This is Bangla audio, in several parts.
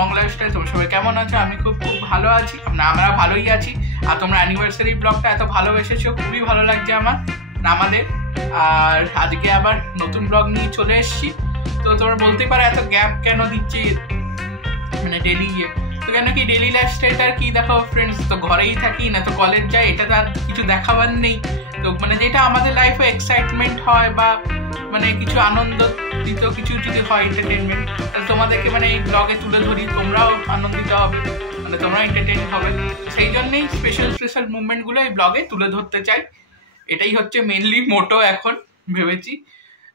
Long lifestyle. তোমরা সবাই কেমন আছো? আমি খুব ভালো আছি, আমরা ভালোই আছি। আর তোমরা অ্যানিভার্সারি ব্লগটা এত ভালোবেসেছো, খুবই ভালো লাগছে আমাদের। আর আজকে আবার নতুন ব্লগ নিয়ে চলে এসেছি। তো তোমরা বলতেই পারো এত গ্যাপ কেন দিচ্ছি, মানে ডেলি তো কেন কি ডেলি লাইফস্টাইলটা আর কি দেখো ফ্রেন্ডস, তো ঘরেই থাকি না তো কলেজ যাই, এটা তো আর কিছু দেখাবার নেই। তো মানে যেটা আমাদের লাইফে এক্সাইটমেন্ট হয় বা মানে কিছু আনন্দ দিত কিছু যদি হয় এন্টারটেনমেন্ট, তাহলে তোমাদেরকে মানে এই ব্লগে তুলে ধরি, তোমরাও আনন্দিত হবে, মানে তোমরা এন্টারটেইন হবে। সেই জন্যেই স্পেশাল মুভমেন্টগুলো এই ব্লগে তুলে ধরতে চাই। এটাই হচ্ছে মেনলি মোটো এখন ভেবেছি।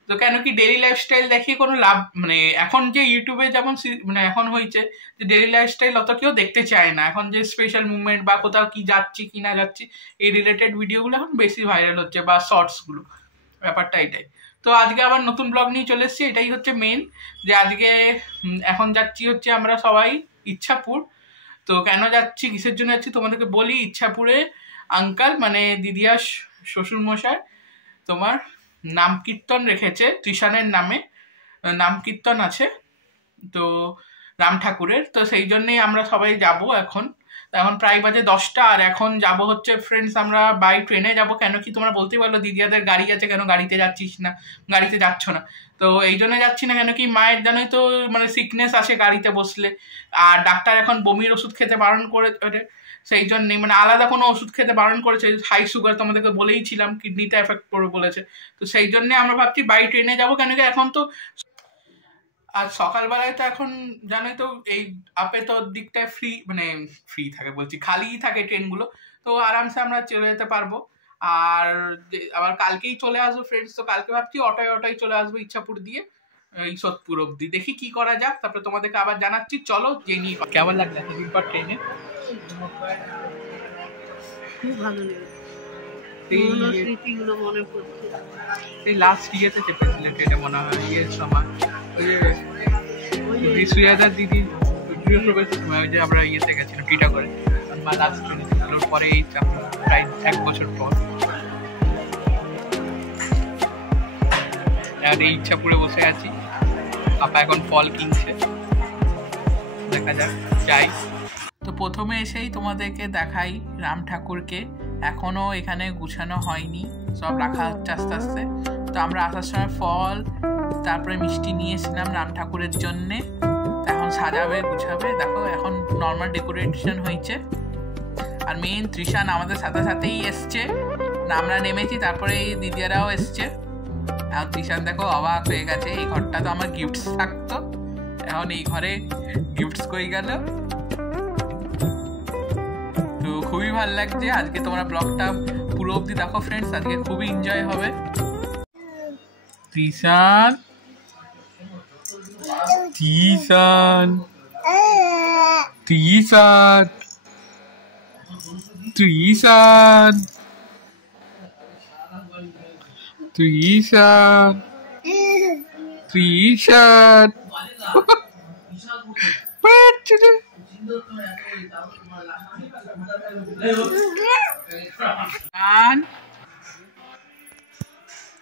তো কেন কি ডেইলি লাইফস্টাইল দেখিয়ে কোনো লাভ, মানে এখন যে ইউটিউবে যেমন মানে এখন হয়েছে যে ডেইলি লাইফস্টাইল অত কেউ দেখতে চায় না। এখন যে স্পেশাল মুভমেন্ট বা কোথাও কি যাচ্ছি কি না যাচ্ছি এই রিলেটেড ভিডিওগুলো এখন বেশি ভাইরাল হচ্ছে, বা শর্টসগুলো, ব্যাপারটা এটাই। তো আজকে আবার নতুন ব্লগ নিয়ে চলে এসেছি, এটাই হচ্ছে মেন। যে আজকে এখন যাচ্ছি হচ্ছে আমরা সবাই ইচ্ছাপুর। তো কেন যাচ্ছি, কিসের জন্য যাচ্ছি তোমাদেরকে বলি। ইচ্ছাপুরে আঙ্কাল মানে দিদিয়ার শ্বশুরমশাই তোমার নাম কীর্তন রেখেছে, ত্রিশানের নামে নাম কীর্তন আছে তো রাম ঠাকুরের। তো সেই জন্যেই আমরা সবাই যাব এখন। এখন প্রায় বাজে 10টা, আর এখন যাব হচ্ছে ফ্রেন্ডস আমরা বাই ট্রেনে যাব। কেন কি তোমরা বলতেই পারলো দিদিয়াদের গাড়ি আছে, কেন গাড়িতে যাচ্ছিস না, গাড়িতে যাচ্ছ না। তো এই জন্য যাচ্ছি না, কেন কি মায়ের জানোই তো মানে সিকনেস আসে গাড়িতে বসলে, আর ডাক্তার এখন বমির ওষুধ খেতে বারণ করে, সেই জন্যই মানে আলাদা কোনো ওষুধ খেতে বারণ করেছে। হাই সুগার তোমাদেরকে বলেইছিলাম, কিডনিতে এফেক্ট করবে বলেছে। তো সেই জন্যে আমরা ভাবছি বাই ট্রেনে যাবো। কেন কি এখন তো আর সকালবেলায় তো এখন জানোই তো এই আপে তো দিকটায় মানে ফ্রি থাকে, বলছি খালিই থাকে ট্রেনগুলো, তো আরামসে আমরা চলে যেতে পারবো। আর আবার কালকেই চলে আসবো ফ্রেন্ডস। তো কালকে ভাবছি অটোয় চলে আসবো ইচ্ছাপুর দিয়ে এই সোদপুর অব্দি, দেখি কি করা যাক, তারপরে তোমাদেরকে আবার জানাচ্ছি। চলো যে নিয়ে কেমন লাগবে এতদিন পর ট্রেনে। খুব ভালো লেগেছে, এই লাস্ট ইয়েতে চেপেছিল ট্রেনে মনে হয়, ইয়ের সময় ওই যে সুজাতার দিদি গৃহপ্রবেশের সময়, ওই যে আমরা ইয়েতে গেছিলাম টিটা করে, মা লাস্ট ট্রেনে ছিল, পরে এই প্রায় 1 বছর পর। আর এই ইচ্ছাপুরে বসে আছি, আপা এখন ফল কিনছে, দেখা যাক যাই। তো প্রথমে এসেই তোমাদেরকে দেখাই রাম ঠাকুরকে, এখনো এখানে গুছানো হয়নি, সব রাখা হচ্ছে আস্তে আস্তে। তো আমরা আসার সময় ফল তারপরে মিষ্টি নিয়েছিলাম রাম ঠাকুরের জন্যে, এখন সাজাবে গুছাবে। দেখো এখন নর্মাল ডেকোরেশন হয়েছে। আর মেন ত্রিশান আমাদের সাথে সাথেই এসছে, আমরা নেমেছি তারপরে এই দিদিয়ারাও এসছে। আর ত্রিশান দেখো অবাক হয়ে গেছে, এই ঘরটা তো আমার গিফটস থাকতো, এখন এই ঘরে গিফটস কই গেল। তো খুবই ভালো লাগছে। আজকে তোমরা ব্লগটা পুরো অবধি দেখো ফ্রেন্ডস, আজকে খুবই এনজয় হবে। ত্রিশান ত্রিশান ত্রিশান ত্রিশান ত্রিশান ত্রিশান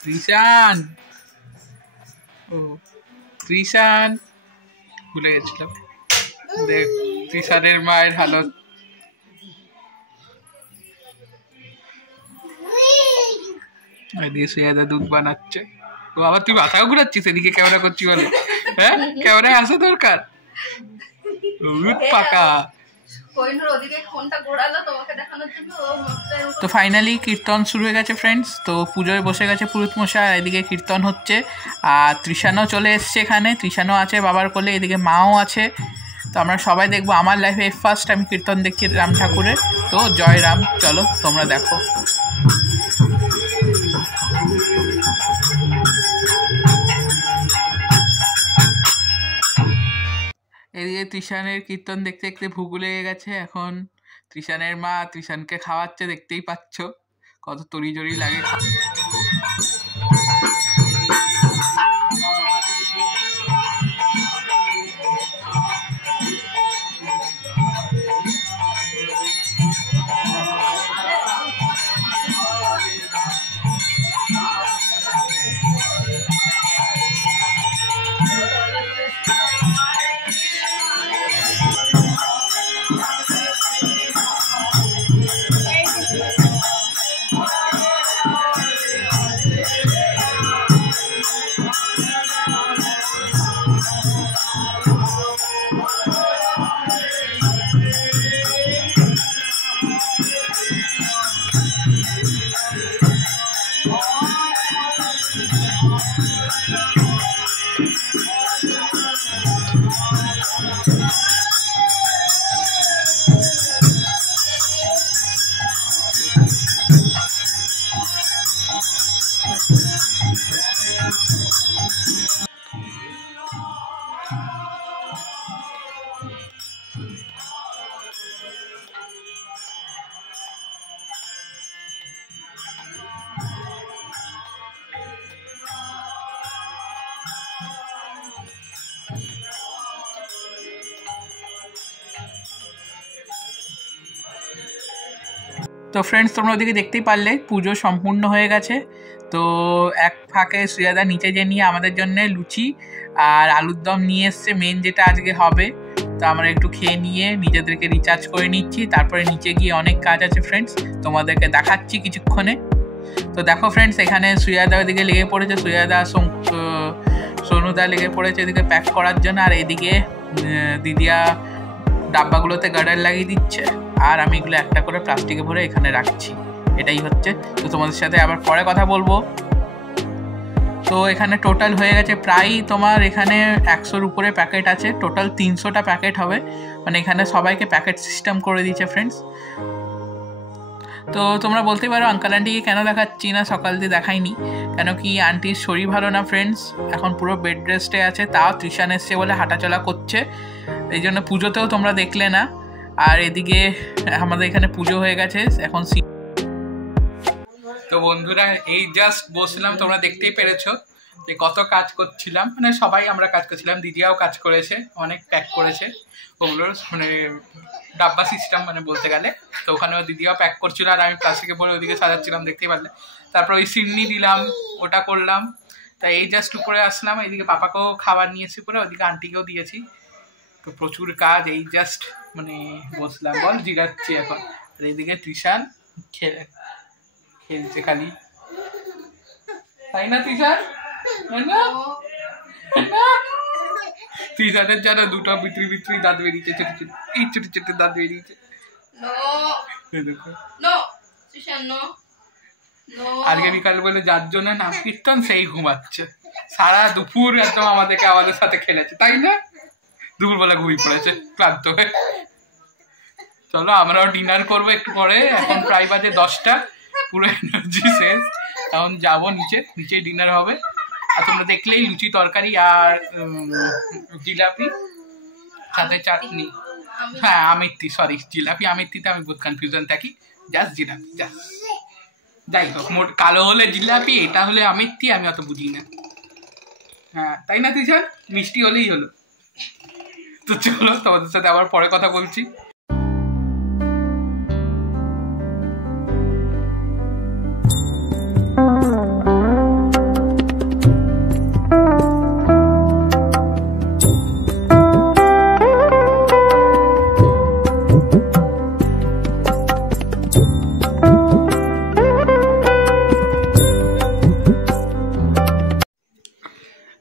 ত্রিশান ও ত্রিশান ভুলে গেছিলাম। দেখ ত্রিশানের মায়ের হালত, সুজাতা দুধ বানাচ্ছে। ও আবার তুই মাথাও ঘুরাচ্ছিস, এদিকে ক্যামেরা করছি বলে, হ্যাঁ ক্যামেরায় আসা দরকার, পাকা। তো ফাইনালি কীর্তন শুরু হয়ে গেছে ফ্রেন্ডস। তো পুজোয় বসে গেছে পুরোহিত মশাই, এদিকে কীর্তন হচ্ছে। আর ত্রিশানও চলে এসছে এখানে, ত্রিশানও আছে বাবার কোলে, এদিকে মাও আছে। তো আমরা সবাই দেখবো, আমার লাইফে ফার্স্ট আমি কীর্তন দেখছি রাম ঠাকুরের। তো জয় রাম, চলো তোমরা দেখো। এদিকে ত্রিশানের কীর্তন দেখতে দেখতে ভুগু লেগে গেছে। এখন ত্রিশানের মা ত্রিশানকে খাওয়াচ্ছে, দেখতেই পাচ্ছ কত তড়িজড়ি লাগে। তো ফ্রেন্ডস তোমরা ওদিকে দেখতেই পারলে পুজো সম্পূর্ণ হয়ে গেছে। তো এক ফাঁকে শ্রেয়াদা নিচে যে নিয়ে আমাদের জন্য লুচি আর আলুর দম নিয়ে এসছে, মেন যেটা আজকে হবে। তো আমরা একটু খেয়ে নিয়ে নিজেদেরকে রিচার্জ করে নিচ্ছি, তারপরে নিচে গিয়ে অনেক কাজ আছে ফ্রেন্ডস, তোমাদেরকে দেখাচ্ছি কিছুক্ষণে। তো দেখো ফ্রেন্ডস এখানে শ্রেয়াদা ওদিকে লেগে পড়েছে, শ্রেয়াদা সোনুদা লেগে পড়েছে এদিকে প্যাক করার জন্য, আর এদিকে দিদিয়া ডাব্বাগুলোতে গার্ডার লাগিয়ে দিচ্ছে, আর আমি এগুলো একটা করে প্লাস্টিকে ভরে এখানে রাখছি। এটাই হচ্ছে। তো তোমাদের সাথে আবার পরে কথা বলবো। তো এখানে টোটাল হয়ে গেছে প্রায় তোমার এখানে 100-র উপরে প্যাকেট আছে, টোটাল 300টা প্যাকেট হবে, মানে এখানে সবাইকে প্যাকেট সিস্টেম করে দিয়েছে ফ্রেন্ডস। তো তোমরা বলতে পারো আঙ্কাল আন্টিকে কেন দেখাচ্ছি না, সকাল দিয়ে দেখাইনি কেন কি আন্টির শরীর ভালো না ফ্রেন্ডস, এখন পুরো বেড রেস্টে আছে, তাও ত্রিশান এসছে বলে হাঁটাচলা করছে, এই জন্য পুজোতেও তোমরা দেখলে না। আর এদিকে আমাদের এখানে পুজো হয়ে গেছে এখন। তো বন্ধুরা এই জাস্ট বসলাম, তোমরা দেখতেই পেরেছো যে কত কাজ করছিলাম, মানে সবাই আমরা কাজ করছিলাম, দিদিয়াও কাজ করেছে, অনেক প্যাক করেছে ওগুলোর মানে ডাব্বা সিস্টেম মানে বলতে গেলে। তো ওখানে দিদিয়াও প্যাক করছিল আর আমি প্লাস্টিকে পরে ওদিকে সাজাচ্ছিলাম, দেখতেই পারলে। তারপর ওই সিডনি দিলাম, ওটা করলাম। তাই এই জাস্ট উপরে আসলাম, এইদিকে পাপাকেও খাবার নিয়েছি পরে, ওদিকে আন্টিকেও দিয়েছি। তো প্রচুর কাজ, এই জাস্ট মানে বসলাম, বল জিরাচ্ছি এখন। আর এইদিকে ত্রিশান খেলছে খালি, তাই না ত্রিশান? ত্রিশানের যেন দুটো ভিতরি দাঁত বেরিয়েছে, ছোট ছোট, এই ছোট ছোট দাঁত বেরিয়েছে। আজকে বিকাল বলে যার জন্য নাম কীর্তন সেই ঘুমাচ্ছে, সারা দুপুর একদম আমাদের সাথে খেলেছে, তাই না? দুপুরবেলা ঘুমিয়ে পড়েছে ক্লান্ত হয়ে। চলো আমরাও ডিনার করবো একটু পরে, এখন প্রায় বাজে 10টা, পুরো এনার্জি শেষ, এখন যাবো নিচে ডিনার হবে। আর তোমরা দেখলেই লুচি তরকারি আর জিলাপি সাথে চাটনি, হ্যাঁ আমিত্তি, সরি জিলাপি আমিত্তিতে আমি বহুত কনফিউশন থাকি, জাস্ট জিলাপি জাস্ট। যাই হোক, মোট কালো হলে জিলাপি, এটা হলে আমিত্তি, আমি অত বুঝি না। হ্যাঁ তাই না তুই স্যার, মিষ্টি হলেই হলো। তো চলো তোমাদের সাথে আবার পরে কথা বলছি।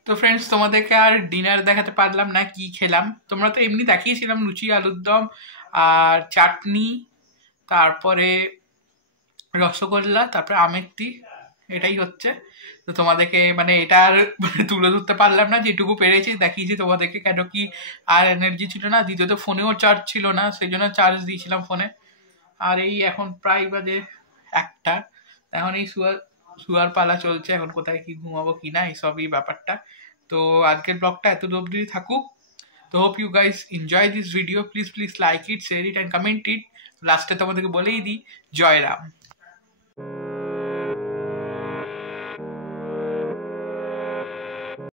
তো ফ্রেন্ডস তোমাদেরকে আর ডিনার দেখাতে পারলাম না কি খেলাম, তোমরা তো এমনি দেখিয়েছিলাম লুচি আলুর দম আর চাটনি, তারপরে রসগোল্লা, তারপরে আমেরটি, এটাই হচ্ছে। তো তোমাদেরকে মানে এটা আর তুলে ধরতে পারলাম না, যেটুকু পেরেছি দেখিয়েছি তোমাদেরকে, কেন কি আর এনার্জি ছিল না, দ্বিতীয়ত ফোনেও চার্জ ছিল না, সেই জন্য চার্জ দিয়েছিলাম ফোনে। আর এই এখন প্রায় বাজে 1টা, এখন এই শুয়ার পালা চলছে, এখন কোথায় কি ঘুমাবো কি না এইসবই ব্যাপারটা। তো আজকের ব্লগটা এত অবধি থাকুক। তো hope you guys enjoy this video, please like it, share it and comment it. লাস্টে তোমাদেরকে বলেই দিই জয় রাম।